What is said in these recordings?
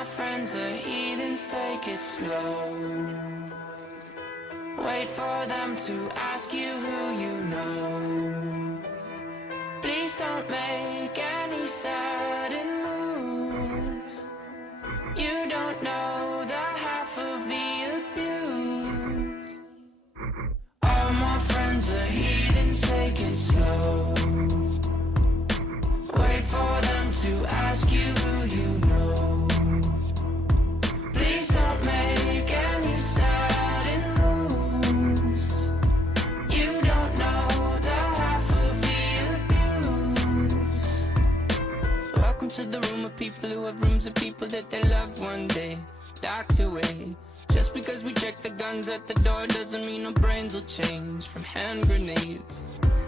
my friends are heathens, take it slow. Wait for them to ask you who you know. Please don't make any sudden moves. You don't know the half of the abuse. All my friends are heathens, take it slow. Wait for them to ask you who you know. Please don't make any sudden moves. You don't know the half of the abuse. Welcome to the room of people who have rooms of people that they loved one day docked away. Just because we check the guns at the door doesn't mean our brains will change from hand grenades.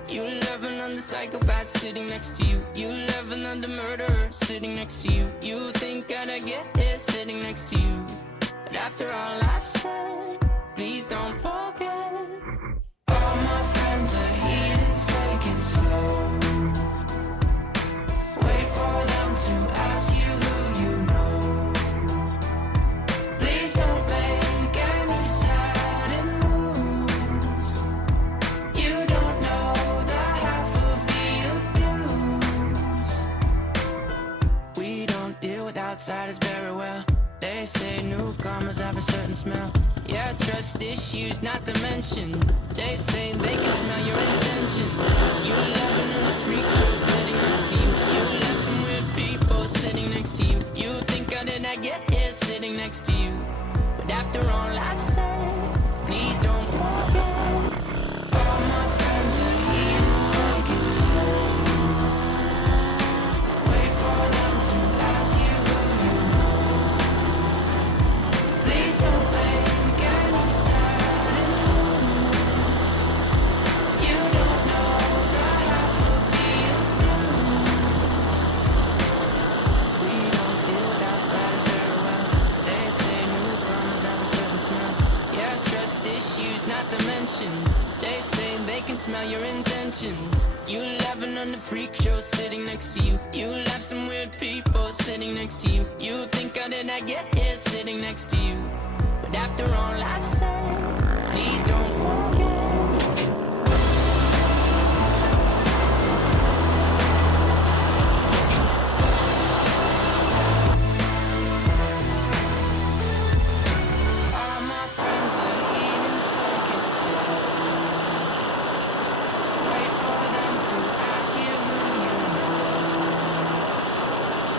You loving on the psychopath sitting next to you. You loving on the murderer sitting next to you. You think I'd get here sitting next to you. But after all I've said, please don't forget. All my friends are heathens, take it slow. Wait for them to ask you who you know. Please don't make any sudden moves. You don't know the half of the abuse. We don't deal with outsiders very well. They say newcomers have a certain smell. Yeah, trust issues not to mention. They say they can smell your intentions. You loving in a freak show sitting next to you. You love some weird people sitting next to you. You think I did not get here sitting next to you. But after all I've said, please don't forget. All my friends are heathens, take it slow. Wait for them to ask you who you know. Please don't make any sudden moves. You don't know the half of the abuse. We don't deal with outsiders very well. They say newcomers have a certain smell. Yeah, trust issues not to mention. They say they can smell your intentions. You laughing on the freak show sitting next to you. You laugh some weird people sitting next to you. You think I did not get here sitting next to you. But after all I've said, please don't forget. All my friends are heathens, take it slow. Wait for them to ask you who you know.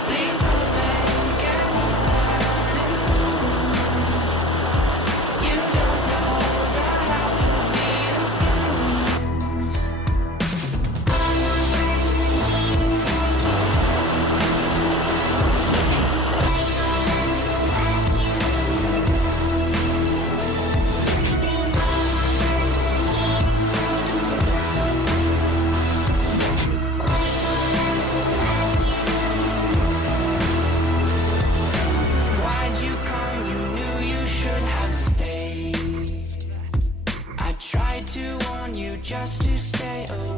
Please don't make any sudden moves. You don't know the half of the abuse. Why'd you come? You knew you should have stayed. I tried to warn you just to stay away.